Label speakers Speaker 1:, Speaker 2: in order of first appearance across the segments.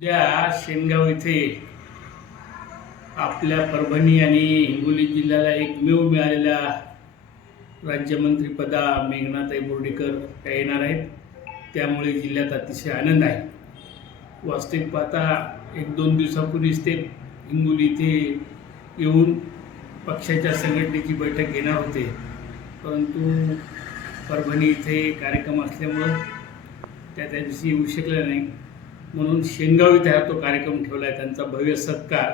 Speaker 1: उद्या शेनगाव इथे आपल्या परभणी आणि हिंगोली जिल्ह्याला एकमेव मिळालेल्या राज्यमंत्रीपदा मेघनाताई बोर्डीकर त्या येणार आहेत. त्यामुळे जिल्ह्यात अतिशय आनंद आहे. वास्तविक पाहता एक दोन दिवसापूर्वीच ते हिंगोली इथे येऊन पक्षाच्या संघटनेची बैठक घेणार होते. परंतु परभणी इथे कार्यक्रम असल्यामुळं त्या त्या दिवशी येऊ शकल्या नाही म्हणून शेनगाव इथे हा तो कार्यक्रम ठेवला आहे त्यांचा भव्य सत्कार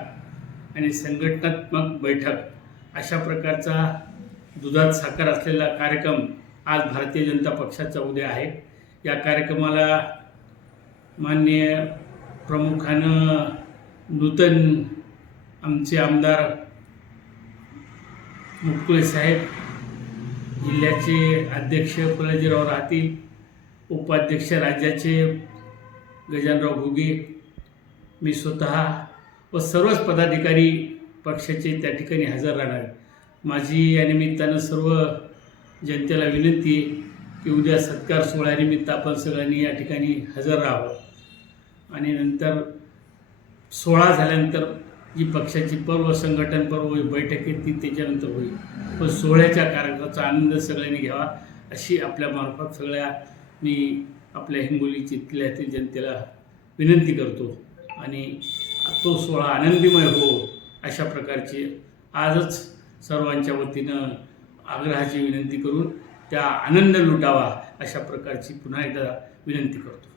Speaker 1: आणि संघटनात्मक बैठक अशा प्रकारचा दुधात साकार असलेला कार्यक्रम आज भारतीय जनता पक्षाचा उद्या आहे. या कार्यक्रमाला माननीय प्रमुखानं नूतन आमचे आमदार मुटकुळे साहेब जिल्ह्याचे अध्यक्ष फुलाजीराव राहतील उपाध्यक्ष राज्याचे गजानराव घुगे मी स्वतः व सर्वच पदाधिकारी पक्षाचे त्या ठिकाणी हजर राहणार. माझी या निमित्तानं सर्व जनतेला विनंती की उद्या सत्कार सोहळ्यानिमित्त आपण सगळ्यांनी या ठिकाणी हजर राहावं. आणि नंतर सोहळा झाल्यानंतर जी पक्षाची पर्व संघटन पर्व बैठक आहे ती त्याच्यानंतर होईल. पण सोहळ्याच्या कार्यक्रमाचा आनंद सगळ्यांनी घ्यावा अशी आपल्या मार्फत सगळ्या मी आपल्या हिंगोली जिल्ह्यातील जनतेला विनंती करतो आणि तो सोहळा आनंदीमय हो अशा प्रकारची आजच सर्वांच्या वतीनं आग्रहाची विनंती करून त्या आनंद लुटावा अशा प्रकारची पुन्हा एकदा विनंती करतो.